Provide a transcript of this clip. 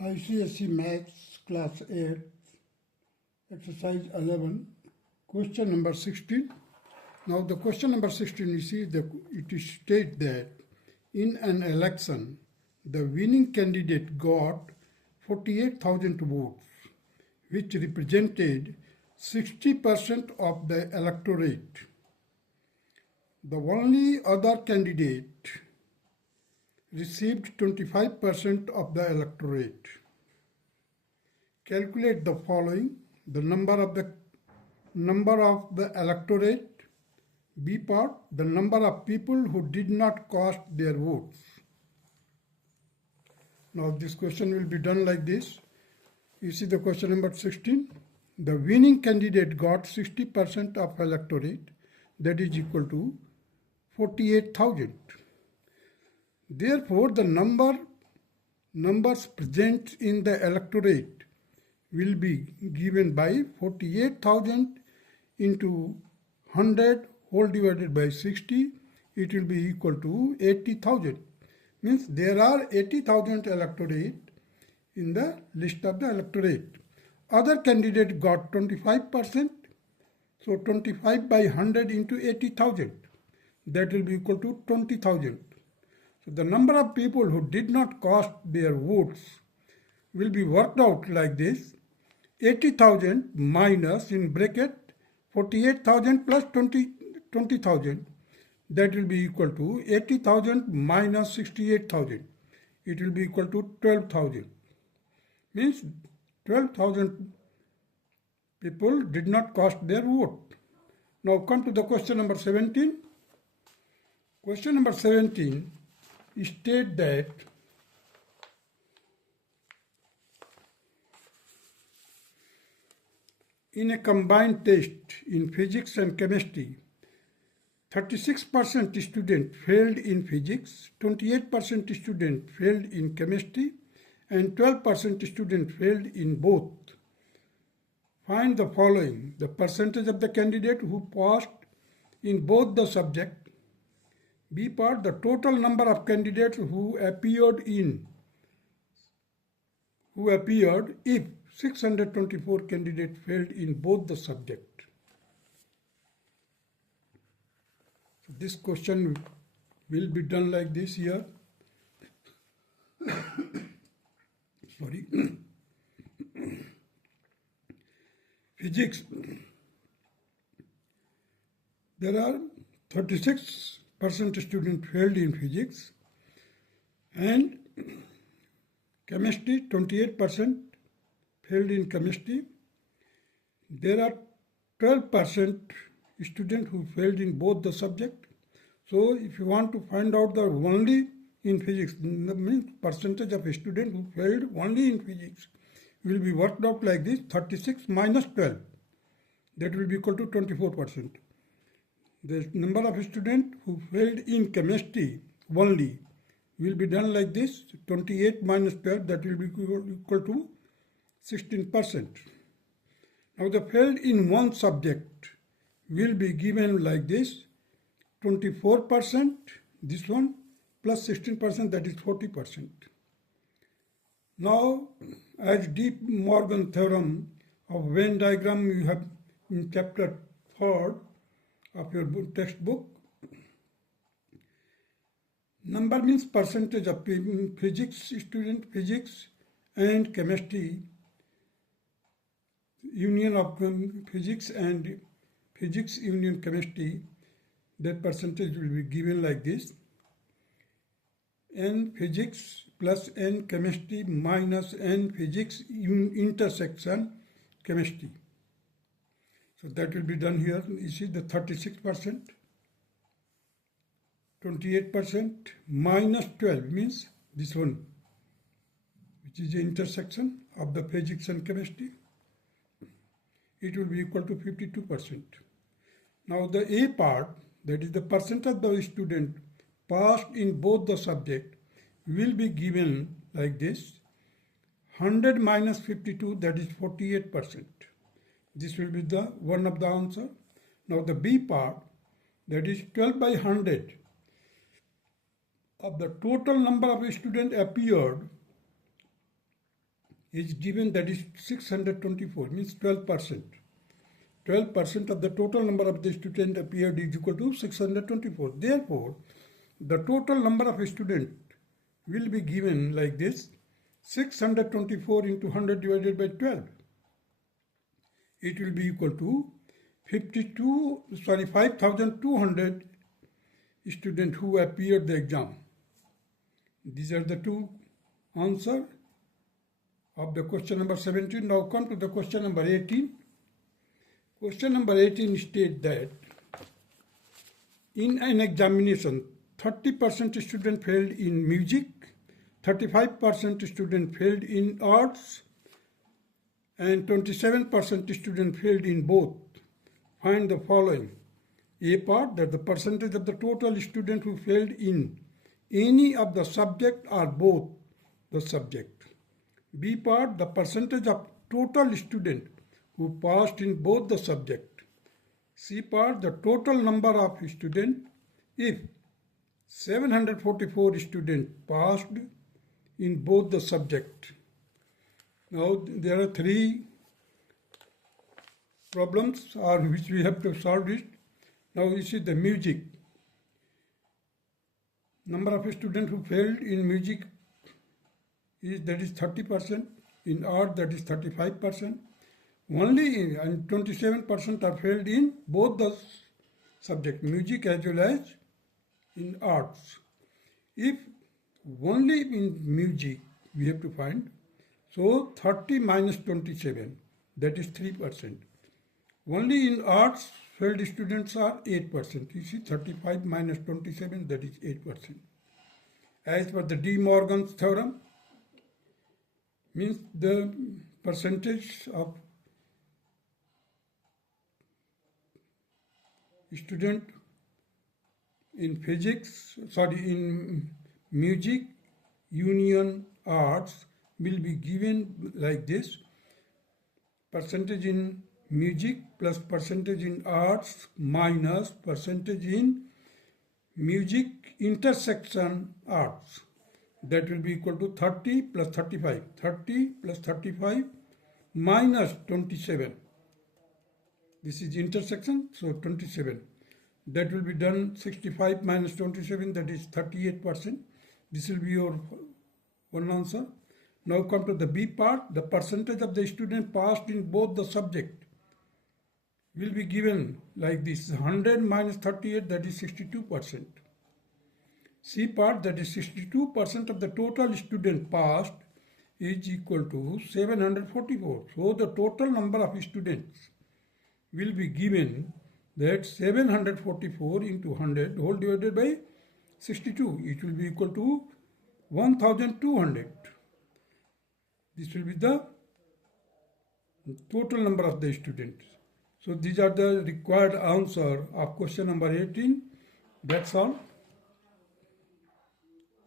ICSE Maths Class 8, Exercise 11, question number 16. Now the question number 16, you see, it is stated that in an election, the winning candidate got 48,000 votes, which represented 60% of the electorate. The only other candidate received 25% of the electorate. Calculate the following: the number of the electorate. B part, the number of people who did not cast their votes. Now this question will be done like this. You see the question number 16. The winning candidate got 60% of electorate, that is equal to 48,000. Therefore, the numbers present in the electorate will be given by 48,000 into 100 whole divided by 60. It will be equal to 80,000. Means there are 80,000 electorate in the list of the electorate. Other candidate got 25%. So 25 by 100 into 80,000. That will be equal to 20,000. So the number of people who did not cast their votes will be worked out like this: 80,000 minus in bracket 48,000 plus 20,000. That will be equal to 80,000 minus 68,000. It will be equal to 12,000. Means 12,000 people did not cast their vote. Now come to the question number 17. Question number 17 state that in a combined test in physics and chemistry, 36% students failed in physics, 28% students failed in chemistry, and 12% students failed in both. Find the following: the percentage of the candidate who passed in both the subject. B part, the total number of candidates who appeared if 624 candidates failed in both the subject. So this question will be done like this here. Sorry. Physics. There are 36% students failed in physics, and chemistry 28% failed in chemistry. There are 12% students who failed in both the subject. So if you want to find out the only in physics, means percentage of students who failed only in physics, will be worked out like this: 36 minus 12. That will be equal to 24%. The number of students who failed in chemistry only will be done like this: 28 minus 12, that will be equal to 16%. Now the failed in one subject will be given like this: 24%, this one, plus 16%, that is 40%. Now, as De Morgan theorem of Venn diagram you have in chapter 3 of your textbook, number means percentage of physics student, physics and chemistry, union of physics and physics union chemistry, that percentage will be given like this: n physics plus n chemistry minus n physics intersection chemistry. So that will be done here. You see the 36%, 28% minus 12 means this one, which is the intersection of the physics and chemistry. It will be equal to 52%. Now the A part, that is the percentage of the student passed in both the subject, will be given like this: 100 minus 52, that is 48%. This will be the one of the answer. Now the B part, that is 12 by 100 of the total number of students appeared is given, that is 624, means 12%. 12% of the total number of the students appeared is equal to 624. Therefore, the total number of students will be given like this: 624 into 100 divided by 12. It will be equal to 5,200 students who appeared the exam. These are the two answers of the question number 17. Now come to the question number 18. Question number 18 states that in an examination, 30% students failed in music, 35% students failed in arts, and 27% students failed in both. Find the following. A part, that the percentage of the total students who failed in any of the subject or both the subject. B part, the percentage of total students who passed in both the subject. C part, the total number of students if 744 students passed in both the subject. Now there are three problems which we have to solve it. Now this is the music. Number of students who failed in music is 30%, in art that is 35%. Only 27% are failed in both the subject, music as well as in arts. If only in music we have to find, so 30 minus 27, that is 3%. Only in arts failed students are 8%. You see, 35 minus 27, that is 8%. As per the De Morgan's theorem, means the percentage of student in in music, union, arts will be given like this: percentage in music plus percentage in arts minus percentage in music intersection arts. That will be equal to 30 plus 35. 30 plus 35 minus 27. This is intersection, so 27. That will be done 65 minus 27, that is 38%. This will be your one answer. Now come to the B part. The percentage of the student passed in both the subject will be given like this: 100 minus 38, that is 62%. C part, that is 62% of the total student passed is equal to 744. So the total number of students will be given that 744 into 100 whole divided by 62. It will be equal to 1200. This will be the total number of the students. So these are the required answer of question number 18. That's all.